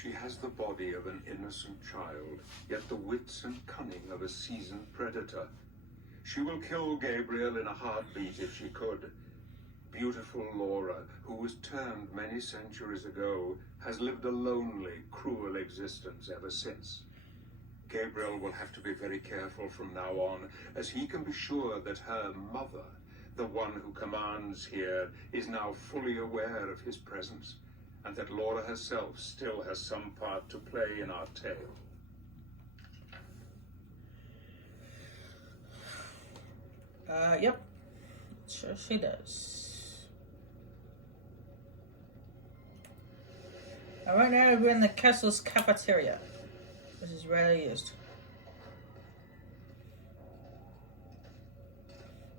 She has the body of an innocent child, yet the wits and cunning of a seasoned predator. She will kill Gabriel in a heartbeat if she could. Beautiful Laura, who was turned many centuries ago, has lived a lonely, cruel existence ever since. Gabriel will have to be very careful from now on, as he can be sure that her mother, the one who commands here, is now fully aware of his presence, and that Laura herself still has some part to play in our tale. Yep. Sure she does. Right now we're in the castle's cafeteria, which is rarely used.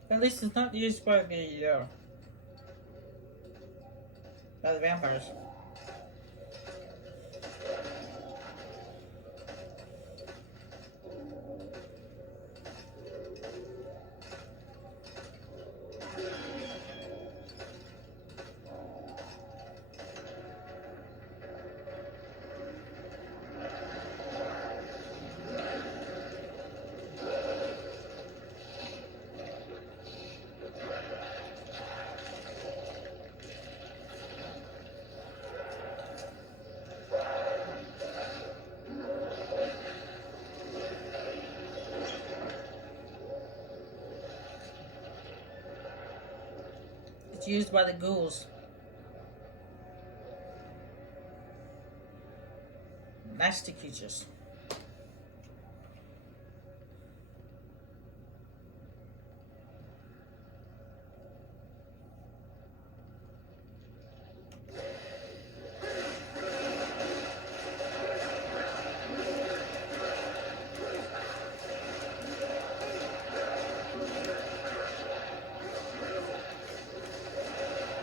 At least it's not used by the vampires. It's used by the ghouls. Nasty creatures.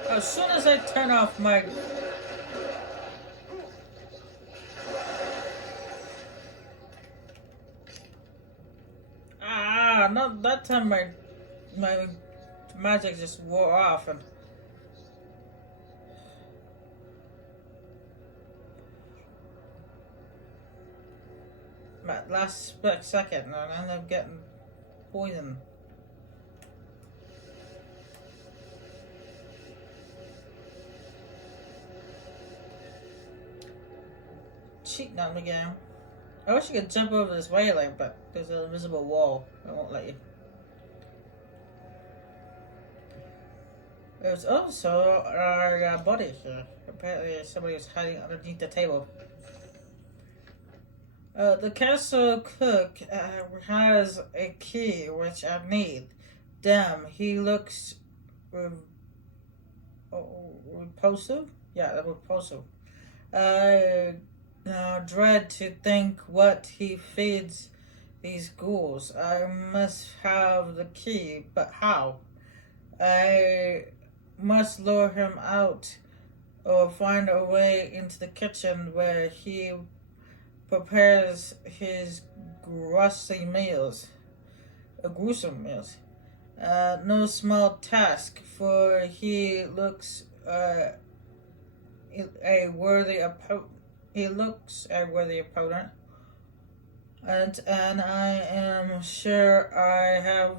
As soon as I turn off my not that time my magic just wore off and that last split second and I ended up getting poisoned. Cheating on the game. I wish you could jump over this railing, but there's an invisible wall. It won't let you. There's also our body here. Apparently somebody was hiding underneath the table. The castle cook has a key which I need. Damn, he looks repulsive? Yeah, repulsive. Now dread to think what he feeds these ghouls. I must have the key, but how? I must lure him out or find a way into the kitchen where he prepares his gruesome meals. No small task, for he looks a worthy opponent. And I am sure I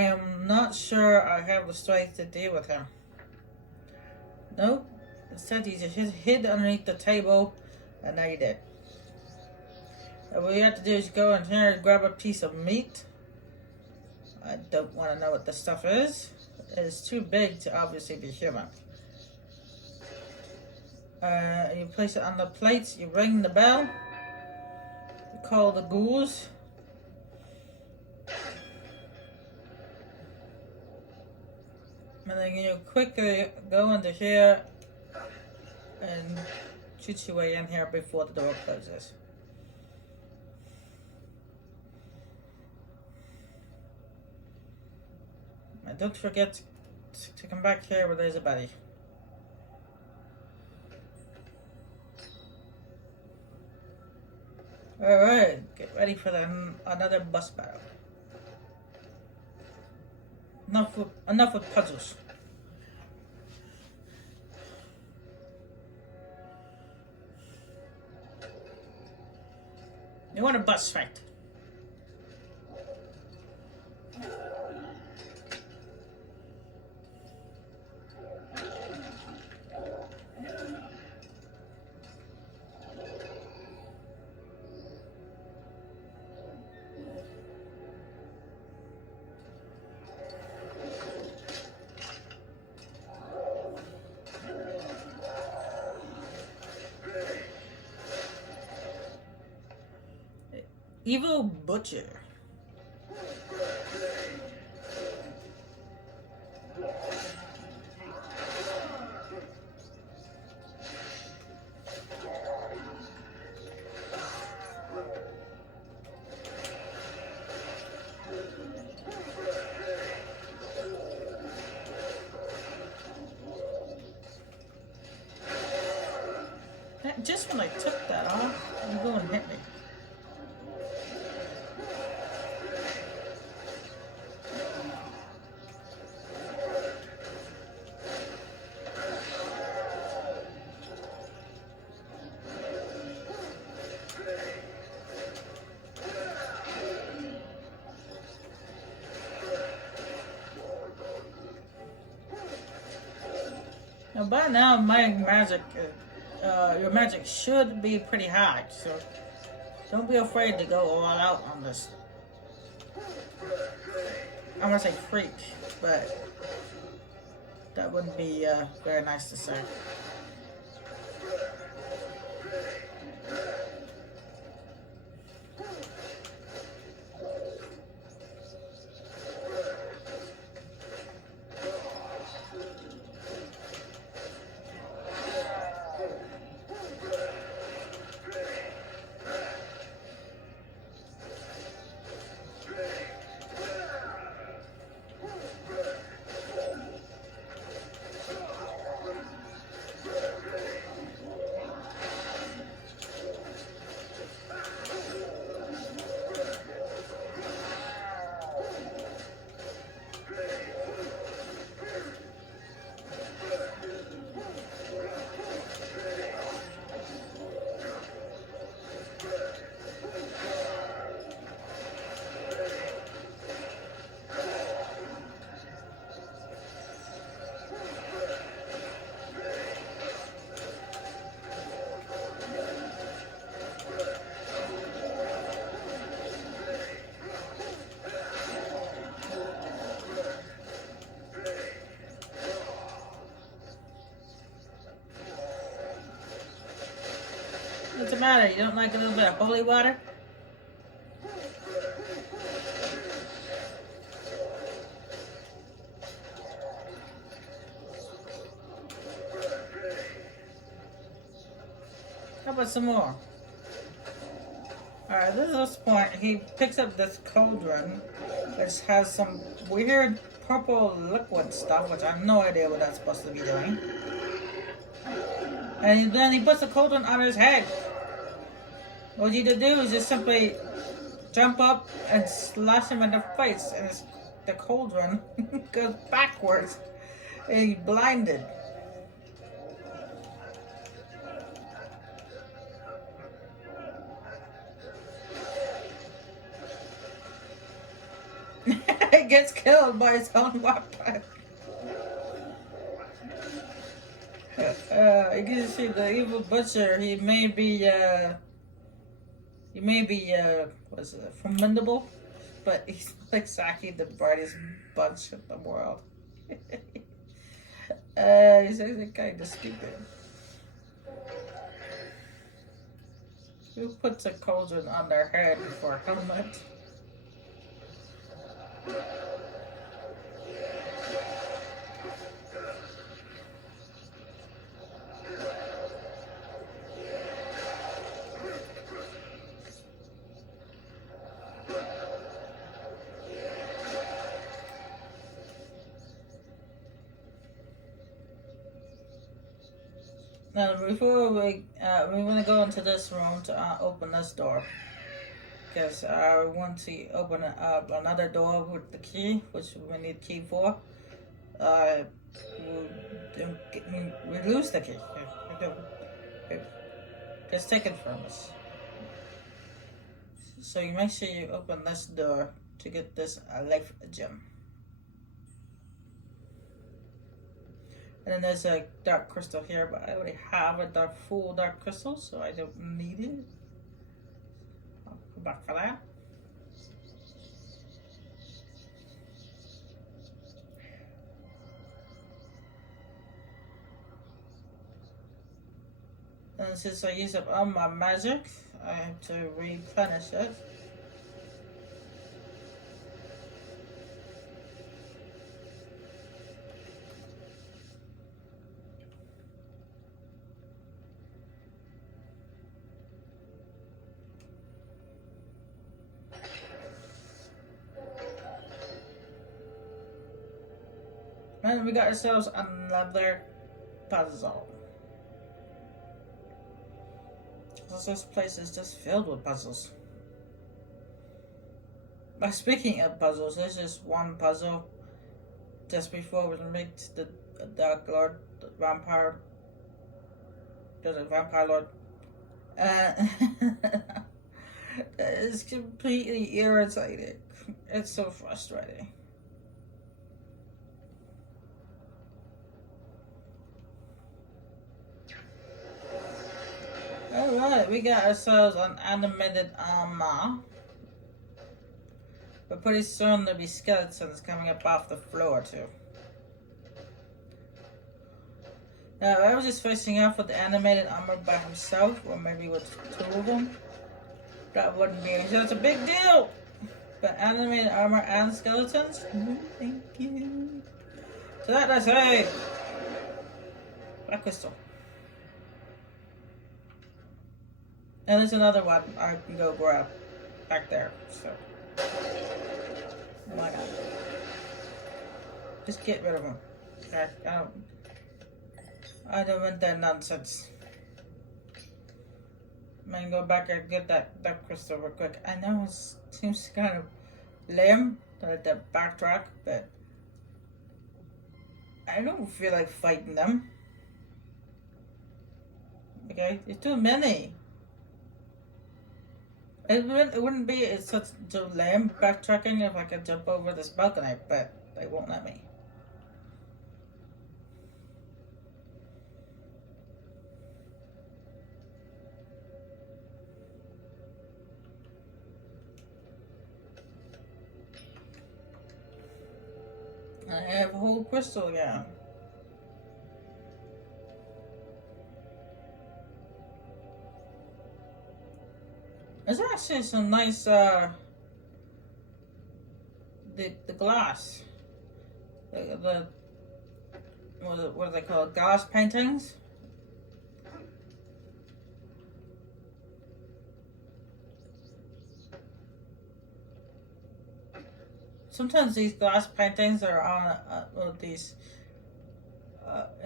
am not sure I have the strength to deal with him. Nope. Instead, he just hid underneath the table, and now you're dead. And what you have to do is go in here and grab a piece of meat. I don't want to know what this stuff is. It's too big to obviously be human. You place it on the plates, you ring the bell, you call the ghouls. And then you quickly go into here and shoot your way in here before the door closes. And don't forget to come back here where there's a body. Alright, get ready for another bus battle. Enough with puzzles. You want a bus fight? Evil Butcher. Just when I took that off, you go and hit me. Now by now, my magic, your magic should be pretty high, so don't be afraid to go all out on this. I'm gonna say freak, but that wouldn't be very nice to say. What's the matter? You don't like a little bit of holy water? How about some more? Alright, this point, he picks up this cauldron, which has some weird purple liquid stuff, which I have no idea what that's supposed to be doing. And then he puts the cauldron on his head. What you need to do is just simply jump up and slash him in the face, and the cauldron goes backwards, and he's blinded. He gets killed by his own weapon. You can see the evil butcher. He may be what's it, formidable, but he's not exactly the brightest bunch in the world. He's actually kind of stupid. Who puts a cauldron on their head for a helmet? Now, before we want to go into this room to open this door, because I want to open up another door with the key, which we need key for. We lose the key. Just take it from us. So you make sure you open this door to get this life gem. And then there's a dark crystal here, but I already have a full dark crystal, so I don't need it. I'll go back for that. And since I used up all my magic, I have to replenish it. And we got ourselves another puzzle. This place is just filled with puzzles. But speaking of puzzles, there's just one puzzle just before we meet the Dark Lord, the vampire. There's a vampire lord. It's completely irritating. It's so frustrating. Alright, we got ourselves an animated armor. But pretty soon there'll be skeletons coming up off the floor too. Now, I was just facing off with the animated armor by himself, or maybe with two of them. That wouldn't be such a big deal. But animated armor and skeletons? No, thank you. So that I say, Black Crystal. And there's another one I can go grab back there. So, why not? Just get rid of them. I don't want that nonsense. I'm gonna go back and get that crystal real quick. I know it seems kind of lame to backtrack, but I don't feel like fighting them. Okay, it's too many. It wouldn't be such lame backtracking if I could jump over this balcony, but they won't let me. I have a whole crystal again. There's actually some nice the glass, the what do they call it? Glass paintings. Sometimes these glass paintings are on these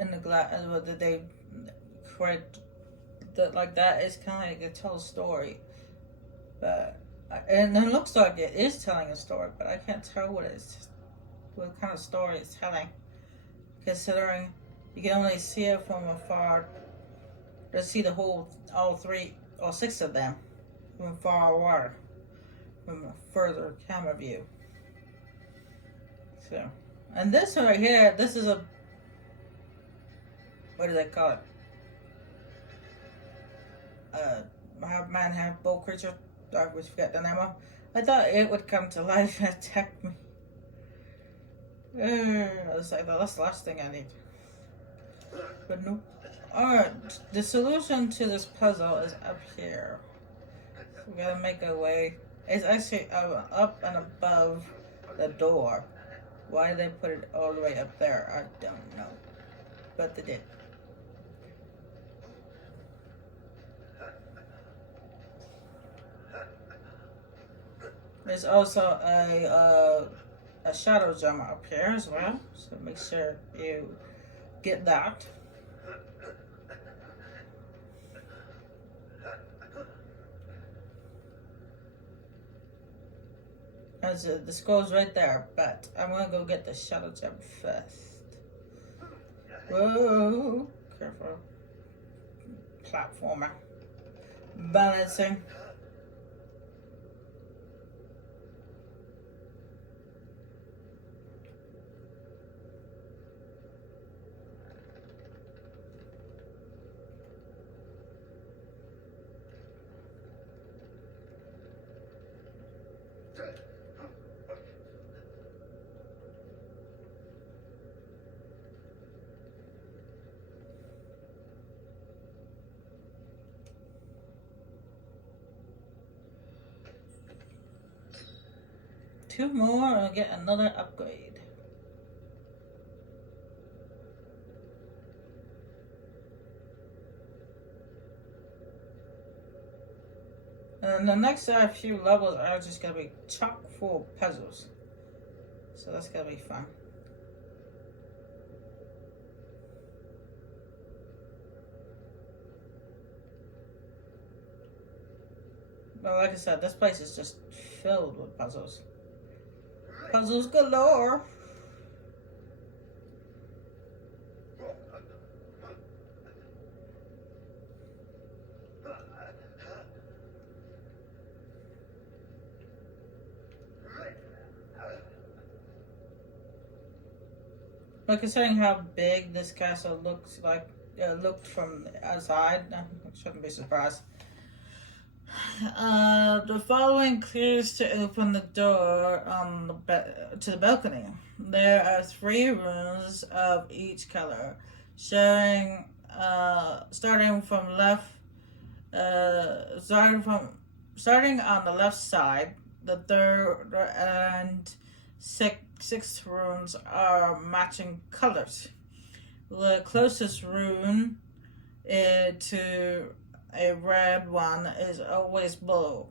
in the glass that they create that like that. It's kind of like it tells a story, but and it looks like it is telling a story, but I can't tell what kind of story it's telling, considering you can only see it from afar. To see the whole all 3 or 6 of them from far away, from a further camera view. So, and this right here, this is a, what do they call it? Half man, half bull creature. I always forget the name of. I thought it would come to life and attack me. It's like that's the last thing I need. But no. Alright, the solution to this puzzle is up here. So we gotta make our way. It's actually up and above the door. Why did they put it all the way up there? I don't know. But they did. There's also a shadow gem up here as well. So make sure you get that. The skull's right there, but I'm gonna go get the shadow gem first. Whoa, careful. Platformer. Balancing. 2 more and get another upgrade. And the next few levels are just gonna be chock full of puzzles. So that's gonna be fun. But like I said, this place is just filled with puzzles. Puzzles galore. But considering how big this castle looks like, looked from the outside, I shouldn't be surprised. The following clues to open the door on to the balcony. There are 3 runes of each color, showing starting on the left side. The third and sixth runes are matching colors. The closest rune to a red one is always blue.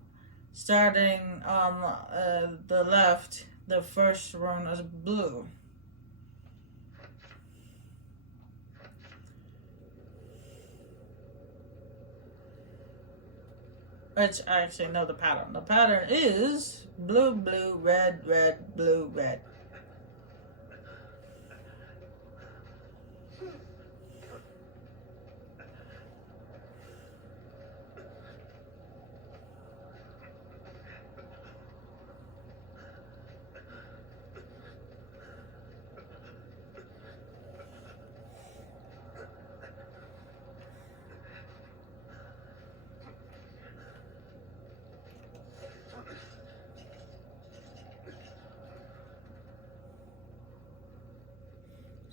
Starting on the left, the first rune is blue. Which I actually know the pattern. The pattern is blue, blue, red, red, blue, red.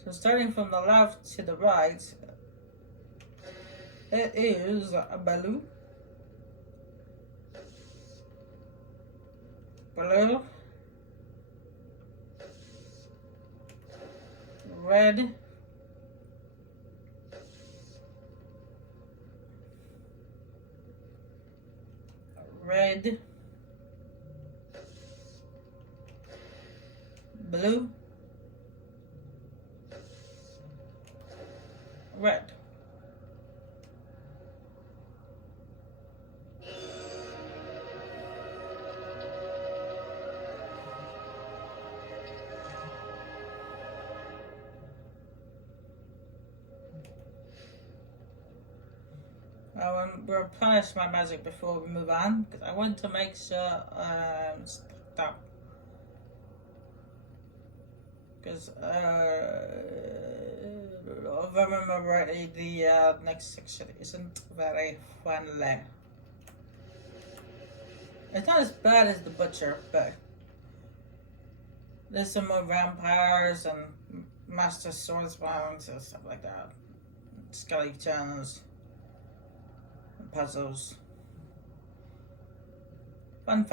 So starting from the left to the right, it is blue, blue, red, red, blue, red. We'll replenish my magic before we move on, because I want to make sure stop. Because if I remember rightly, the next section isn't very friendly. It's not as bad as the butcher, but there's some more vampires and master swordsmen and stuff like that. Skeletons. Puzzles. Fun.